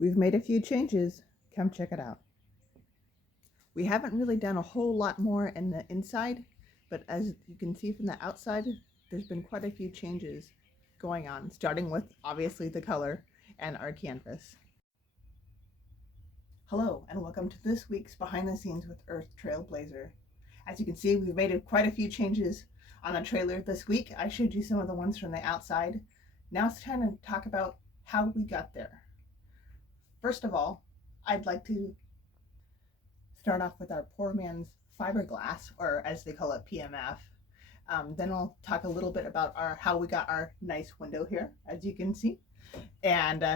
We've made a few changes. Come check it out. We haven't really done a whole lot more in the inside, but as you can see from the outside, there's been quite a few changes going on, starting with obviously the color and our canvas. Hello, and welcome to this week's Behind the Scenes with Earth Trailblazer. As you can see, we've made quite a few changes on the trailer this week. I showed you some of the ones from the outside. Now it's time to talk about how we got there. First of all, I'd like to start off with our poor man's fiberglass, or as they call it, PMF. Then I'll talk a little bit about how we got our nice window here, as you can see, and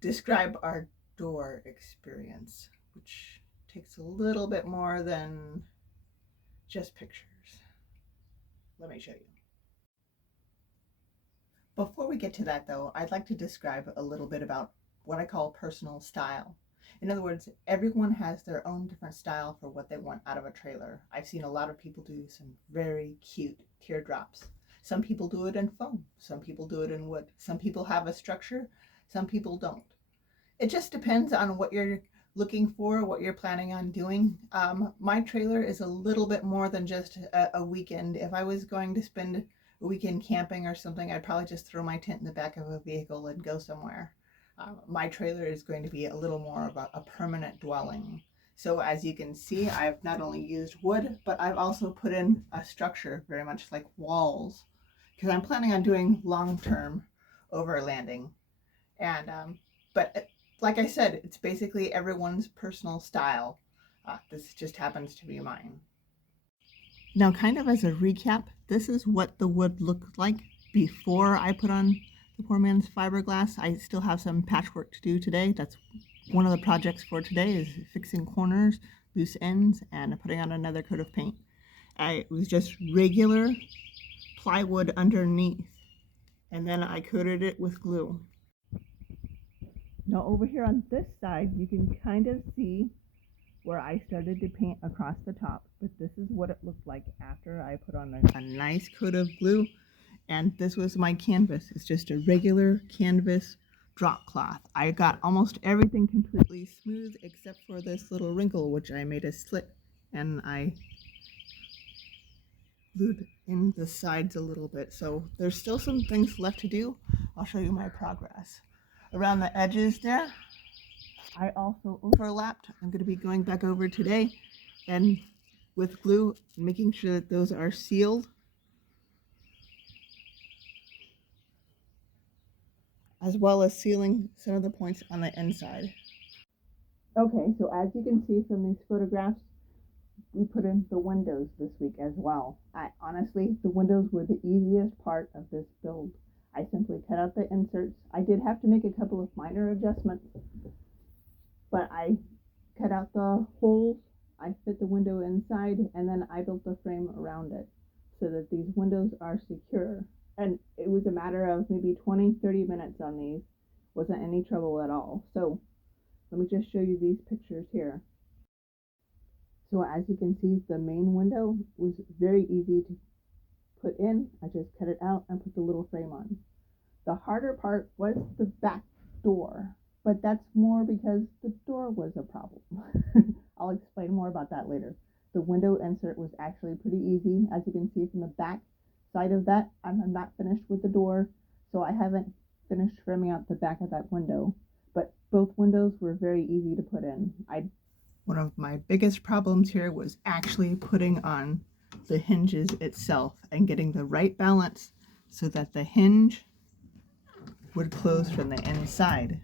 describe our door experience, which takes a little bit more than just pictures. Let me show you. Before we get to that though, I'd like to describe a little bit about what I call personal style. In other words, everyone has their own different style for what they want out of a trailer. I've seen a lot of people do some very cute teardrops. Some people do it in foam. Some people do it in wood. Some people have a structure. Some people don't. It just depends on what you're looking for, what you're planning on doing. My trailer is a little bit more than just a weekend. If I was going to spend a weekend camping or something, I'd probably just throw my tent in the back of a vehicle and go somewhere. My trailer is going to be a little more of a permanent dwelling. So as you can see, I've not only used wood, but I've also put in a structure very much like walls, because I'm planning on doing long-term overlanding. And but like I said, it's basically everyone's personal style. This just happens to be mine. Now, kind of as a recap, this is what the wood looked like before I put on the poor man's fiberglass. I still have some patchwork to do today. That's one of the projects for today, is fixing corners, loose ends, and putting on another coat of paint. It was just regular plywood underneath, and then I coated it with glue. Now over here on this side, you can kind of see where I started to paint across the top, but this is what it looked like after I put on a nice coat of glue. And this was my canvas. It's just a regular canvas drop cloth. I got almost everything completely smooth except for this little wrinkle, which I made a slit and I glued in the sides a little bit. So there's still some things left to do. I'll show you my progress. Around the edges there, I also overlapped. I'm going to be going back over today and with glue, making sure that those are sealed, as well as sealing some of the points on the inside. Okay, so as you can see from these photographs, we put in the windows this week as well. Honestly, the windows were the easiest part of this build. I simply cut out the inserts. I did have to make a couple of minor adjustments, but I cut out the holes, I fit the window inside, and then I built the frame around it so that these windows are secure. And it was a matter of maybe 20-30 minutes on these. Wasn't any trouble at all. So let me just show you these pictures here. So as you can see, the main window was very easy to put in. I just cut it out and put the little frame on. The harder part was the back door, but that's more because the door was a problem. I'll explain more about that later. The window insert was actually pretty easy. As you can see from the back side of that, I'm not finished with the door, so I haven't finished framing out the back of that window, but both windows were very easy to put in. One of my biggest problems here was actually putting on the hinges itself and getting the right balance so that the hinge would close from the inside.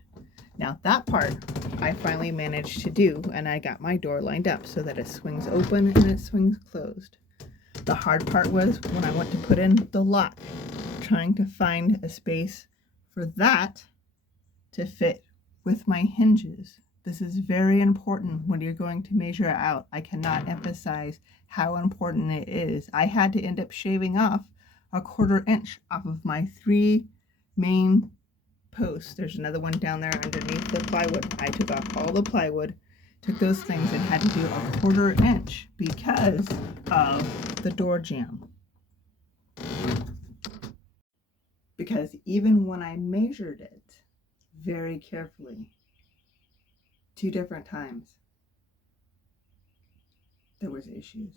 Now that part I finally managed to do, and I got my door lined up so that it swings open and it swings closed. The hard part was when I went to put in the lock, trying to find a space for that to fit with my hinges. This is very important when you're going to measure out. I cannot emphasize how important it is. I had to end up shaving off a 1/4 inch off of my 3 main posts. There's another one down there underneath the plywood. I took off all the plywood, took those things, and had to do a 1/4 inch because of the door jamb. Because even when I measured it very carefully, 2 different times there was issues.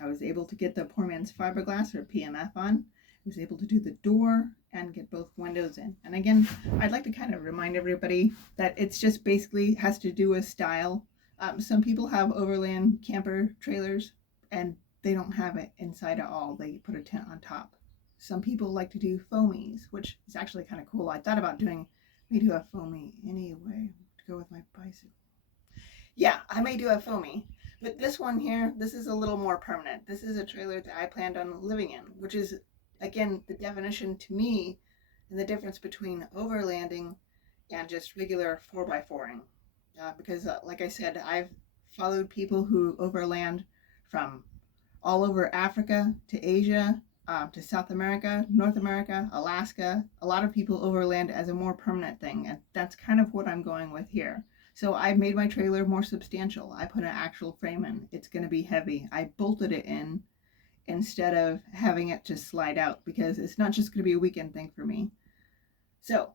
I was able to get the poor man's fiberglass or PMF on. I was able to do the door and get both windows in. And again, I'd like to kind of remind everybody that it's just basically has to do with style. Some people have overland camper trailers and they don't have it inside at all. They put a tent on top. Some people like to do foamies, which is actually kind of cool. I thought about doing, maybe do a foamy anyway to go with my bicycle. Yeah, I may do a foamy, but this one here, this is a little more permanent. This is a trailer that I planned on living in, which is, again, the definition to me and the difference between overlanding and just regular 4x4ing. Because, like I said, I've followed people who overland from all over Africa to Asia to South America, North America, Alaska. A lot of people overland as a more permanent thing, and that's kind of what I'm going with here. So I've made my trailer more substantial. I put an actual frame in. It's going to be heavy. I bolted it in instead of having it just slide out because it's not just going to be a weekend thing for me. So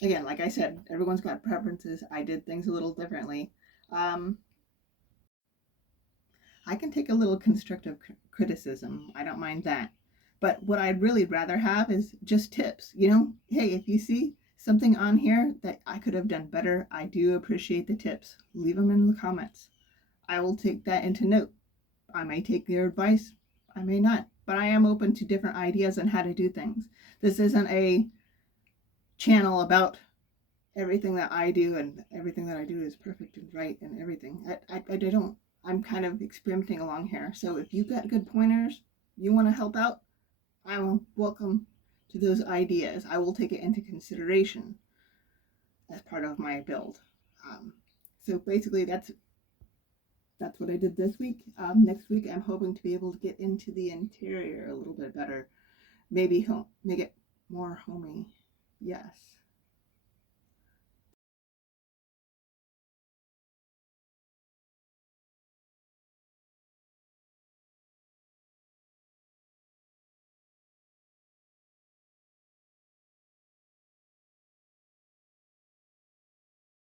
again, like I said, everyone's got preferences. I did things a little differently. I can take a little constructive criticism. I don't mind that. But what I'd really rather have is just tips. You know, hey, if you see something on here that I could have done better, I do appreciate the tips. Leave them in the comments. I will take that into note. I may take your advice, I may not, but I am open to different ideas on how to do things. This isn't a channel about everything that I do and everything that I do is perfect and right and everything. I don't. I'm kind of experimenting along here. So if you've got good pointers, you want to help out, I'm welcome to those ideas. I will take it into consideration as part of my build. So basically, that's what I did this week. Next week, I'm hoping to be able to get into the interior a little bit better. Maybe make it more homey. Yes.